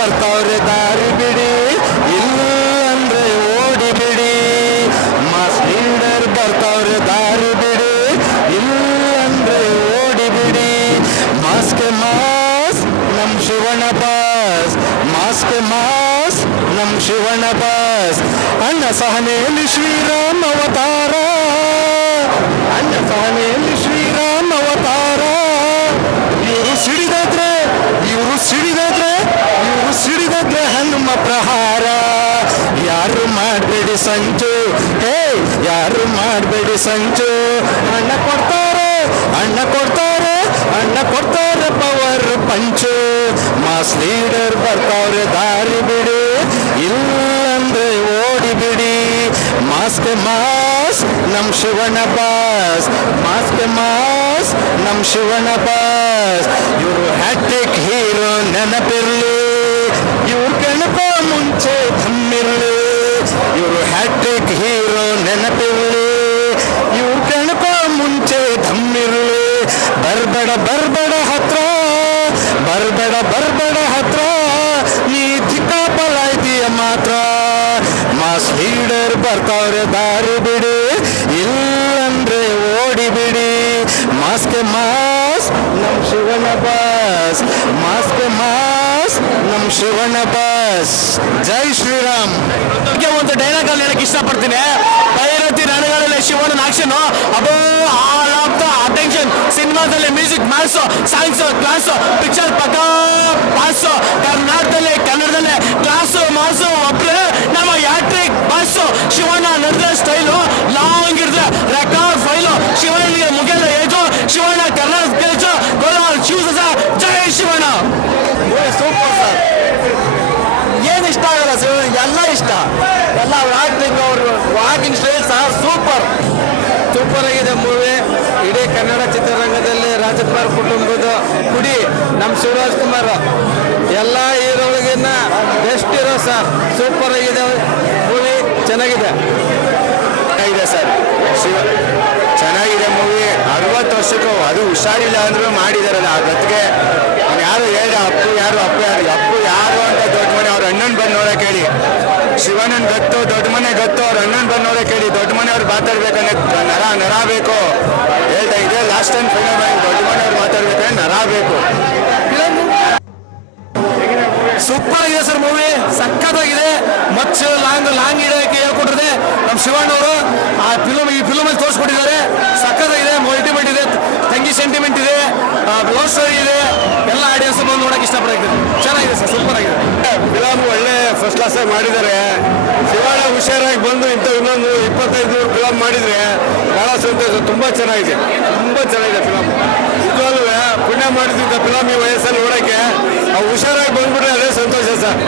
ಬರ್ತಾವ್ರೆ ದಾರಿ ಬಿಡಿ, ಇಲ್ಲ ಅಂದ್ರೆ ಓಡಿ ಬಿಡಿ. ಮಾಸ್ ಲೀಡರ್ ಬರ್ತಾವ್ರೆ ದಾರಿ ಬಿಡಿ, ಇಲ್ಲ ಅಂದ್ರೆ ಓಡಿ ಬಿಡಿ. ಮಾಸ್ಗೆ ಮಾಸ್ ನಮ್ ಶಿವಣ್ಣ ಬಾಸ್, ಮಾಸ್ಗೆ ಮಾಸ್ ನಮ್ ಶಿವಣ್ಣ ಬಾಸ್. ಅಣ್ಣ ಸಹನೆಯಲ್ಲಿ ಶ್ರೀರಾಮ್ ಅವತಾರ, ಅಣ್ಣ ಸಹನೆಯಲ್ಲಿ ಶ್ರೀರಾಮ್ ಅವತಾರ. ಇವರು ಸಿಡಿದಾದ್ರೆ ಇವರು ಸಿಡಿದಾದ್ರೆ ಇವರು ಸಿಡಿದಾದ್ರೆ ಹನುಮ ಪ್ರಹಾರ. ಯಾರು ಮಾಡಬೇಡಿ ಸಂಚು, ಹೇ ಯಾರು ಮಾಡಬೇಡಿ ಸಂಚು. ಅಣ್ಣ ಕೊಡ್ತಾರೆ, ಅಣ್ಣ ಕೊಡ್ತಾರೆ, ಅಣ್ಣ ಕೊಡ್ತಾರೆ ಪವರ್ ಪಂಚು. ಮಾಸ್ ಲೀಡರ್ ಬರ್ತಾವ್ರೆ ದಾರಿ ಬಿಡಿ, ಇಲ್ಲಂದ್ರೆ ಓಡಿ ಬಿಡಿ. ಮಾಸ್ಗೆ ಮಾಸ್ ನಮ್ ಶಿವಣ್ಣ ಬಾಸ್, ಮಾಸ್ಗೆ ಮಾಸ್ ನಮ್ ಶಿವಣ್ಣ ಬಾಸ್. ಇವರು ಹ್ಯಾಟ್ರಿಕ್ ಹೀರೋ ನೆನಪಿರ್ಲಿ, ಇವ್ರು ಕೆಣಕೋ ಮುಂಚೆ ಧಮ್ಮಿರ್ಲಿ. ಇವರು ಹ್ಯಾಟ್ರಿಕ್ ಹೀರೋ ನೆನಪಿರ್ಲಿ, ಇವ್ರು ಕೆಣಕೋ ಮುಂಚೆ ಧಮ್ಮಿರ್ಲಿ. ಬರ್ಬೇಡ ಬರ್ಬೇಡ ಹತ್ರ, ಬರ್ಬೇಡ ಬರ್ಬೇಡ ಹತ್ರ, ನೀ ದಿಕ್ಕಾಪಲ ಇದೆಯ ಮಾತ್ರ. ಮಾಸ್ ಲೀಡರ್ ಬರ್ತಾವ್ರೆ ದಾರಿ ಬಿಡಿ, ಇಲ್ಲಂದ್ರೆ ಓಡಿ ಬಿಡಿ. ಮಾಸ್ಗೆ ಮಾಸ್ ನಮ್ ಶಿವಣ್ಣ ಬಾಸ್, ಮಾಸ್ಗೆ ಮಾಸ್ ನಮ್ ಶಿವಣ್ಣ ಬಾಸ್. ಜೈ ಶ್ರೀರಾಮ್. ಒಂದು ಡೈಲಾಗ್ ಅಲ್ಲಿ ಹೇಳಕ್ ಇಷ್ಟಪಡ್ತೀನಿ. ಭೈರತಿ ರಣಗಳಲ್ಲಿ ಶಿವಣ್ಣನ action above all of the attention. ಸಿನಿಮಾದಲ್ಲಿ music mass, songs class, picture ಪಕ್ಕ ಪಾಸು. ಕರ್ನಾಟಕದಲ್ಲಿ ಕನ್ನಡದಲ್ಲೇ ಕ್ಲಾಸು ಮಾಸು ಒಬ್ರೆ ನಮ್ಮ ಹ್ಯಾಟ್ರಿಕ್ ಬಾಸು. ಶಿವಣ್ಣ ನಡೆದ ಸ್ಟೈಲು ಲಾಂಗ್ ಇರ್ತದೆ, ರೆಕಾರ್ಡ್ ಫೈಲು. ಶಿವಣ್ಣನಿಗೆ ಮುಗಿಯಲ್ಲ ಏಜು, ಶಿವಣ್ಣ ಕರ್ನಾಟಕ ಗೆಲ್ಸು. ಗೋಲ್ಮಾಲ್ ಶೂಸ್ ಸರ್. ಜೈ ಶಿವಣ್ಣ. Super sir. ಏನು ಇಷ್ಟ ಆಗಲ್ಲ ಸರ್, ಎಲ್ಲ ಇಷ್ಟ. ಎಲ್ಲ ಅವ್ರ ಆಕ್ಟಿಂಗ್, ಅವರು ವಾಕಿಂಗ್ ಸ್ಟೈಲ್ ಸಹ ಸೂಪರ್ ಸೂಪರ್ ಆಗಿದೆ ಮೂವಿ. ಇಡೀ ಕನ್ನಡ ಚಿತ್ರರಂಗದಲ್ಲಿ ರಾಜಕುಮಾರ್ ಕುಟುಂಬದ ಕುಡಿ ನಮ್ಮ ಶಿವರಾಜ್ ಕುಮಾರ್ ಎಲ್ಲ ಹೀರೋಗಳಿಗಿನ್ನ ಬೆಸ್ಟ್ ಹೀರೋ ಸರ್. ಸೂಪರ್ ಆಗಿದೆ ಮೂವಿ, ಚೆನ್ನಾಗಿದೆ. ಚೆನ್ನಾಗಿದೆ ಸರ್, ಚೆನ್ನಾಗಿದೆ ಮೂವಿ. 60 ವರ್ಷಕ್ಕೂ ಅದು ಹುಷಾರಿಲ್ಲ ಅಂದ್ರೂ ಮಾಡಿದಾರಲ್ಲ ಆ ಗತ್ತಿಗೆ. ಯಾರು ಹೇಳಿ ಅಪ್ಪು ಯಾರು, ಅಪ್ಪು ಯಾರು, ಅಪ್ಪು ಯಾರು ಅಂತ ದೊಡ್ಡ ಮನೆ ಅವ್ರ ಅಣ್ಣನ್ ಬಂದು ನೋಡಕ್ಕೆ ಹೇಳಿ. ಶಿವಣ್ಣನ್ ಗತ್ತು, ದೊಡ್ಡ ಮನೆ ಗತ್ತು, ಅವ್ರ ಅಣ್ಣನ್ ಬಂದು ನೋಡಕ್ಕೆ ಹೇಳಿ. ದೊಡ್ಡ ಮನೆಯವ್ರು ಮಾತಾಡ್ಬೇಕಂದ್ರೆ ನರ ಬೇಕು ಹೇಳ್ತಾ ಇದೆ. ಲಾಸ್ಟ್ ಟೈಮ್ ಫೈನಲ್ ಮಾಡಿ ದೊಡ್ಡ ಮನೆಯವ್ರು ಮಾತಾಡ್ಬೇಕಂದ್ರೆ ನರ ಬೇಕು. ಸೂಪರ್ ಆಗಿದೆ ಸರ್ ಮೂವಿ, ಸಕ್ಕತ್ತಾಗಿದೆ. ಮಚ್ ಲಾಂಗ್ ಇಡಕ್ಕೆ ಹೇಳ್ಕೊಟ್ಟಿದೆ ನಮ್ಮ ಶಿವಣ್ಣವರು. ಆ ಈ ಫಿಲ್ಮ್ ಅಲ್ಲಿ ತೋರಿಸ್ಕೊಟ್ಟಿದ್ದಾರೆ. ಸಕ್ಕತ್ತಾಗಿದೆ, ಅಲ್ಟಿಮೇಟ್ ಇದೆ. ತಂಗಿ ಸೆಂಟಿಮೆಂಟ್ ಇದೆ, ಲವ್ ಸ್ಟೋರಿ ಇದೆ. ಎಲ್ಲ ಆಡಿಯನ್ಸ್ ಬಂದು ನೋಡಕ್ಕೆ ಇಷ್ಟಪಡ್ತಾರೆ. ಚೆನ್ನಾಗಿದೆ ಸರ್, ಸೂಪರ್ ಆಗಿದೆ. ಫಿಲಮ್ ಒಳ್ಳೆ ಫಸ್ಟ್ ಕ್ಲಾಸ್ ಆಗಿ ಮಾಡಿದ್ದಾರೆ. ಶಿವಣ್ಣ ಹುಷಾರಾಗಿ ಬಂದು ಇನ್ನೊಂದು 25 ಫಿಲಮ್ ಮಾಡಿದ್ರೆ ಬಹಳ ಸಂತೋಷ. ತುಂಬಾ ಚೆನ್ನಾಗಿದೆ, ತುಂಬಾ ಚೆನ್ನಾಗಿದೆ ಫಿಲಮ್. ನಿಜವಾಗ್ಲೂ ಪುಣ್ಯ ಮಾಡಿದ್ದ ಫಿಲಮ್ ಈ ವಯಸ್ಸಲ್ಲಿ ನೋಡಕ್ಕೆ. ಹುಷಾರಾಗಿ ಬಂದ್ಬಿಟ್ರೆ ಅದೇ ಸಂತೋಷ ಸರ್.